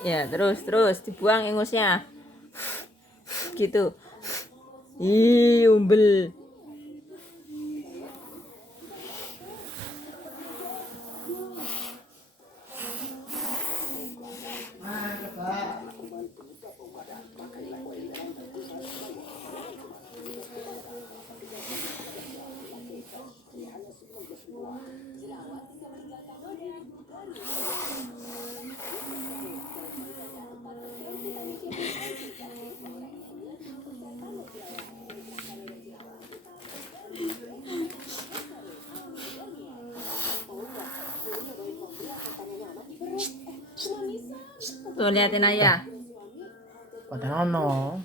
Ya, terus dibuang ingusnya. Gitu. Ih, umbel. Tuh liatin aja. Padahal no.